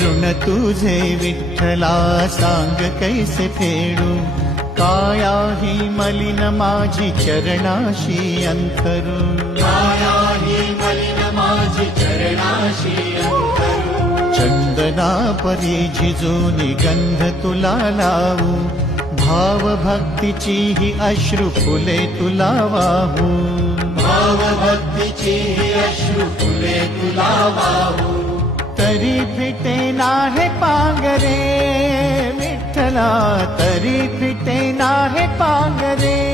ऋण तुझे विठ्ठला सांग कैसे फेडू, काया ही मलिन माझी चरणाशी अंथरू, काया ही मलिन माझी चरणाशी अंतरू. चंदना परी झिजूनी गंध तुला लावू, भाव भक्तीची ही अश्रु फुले तुला वाहू, भाव भक्तीची अश्रु फुले तुला वाहू. तरी फिटे नाहे पांगरे विठ्ठला, तरी फिटे नाहे पांगरे.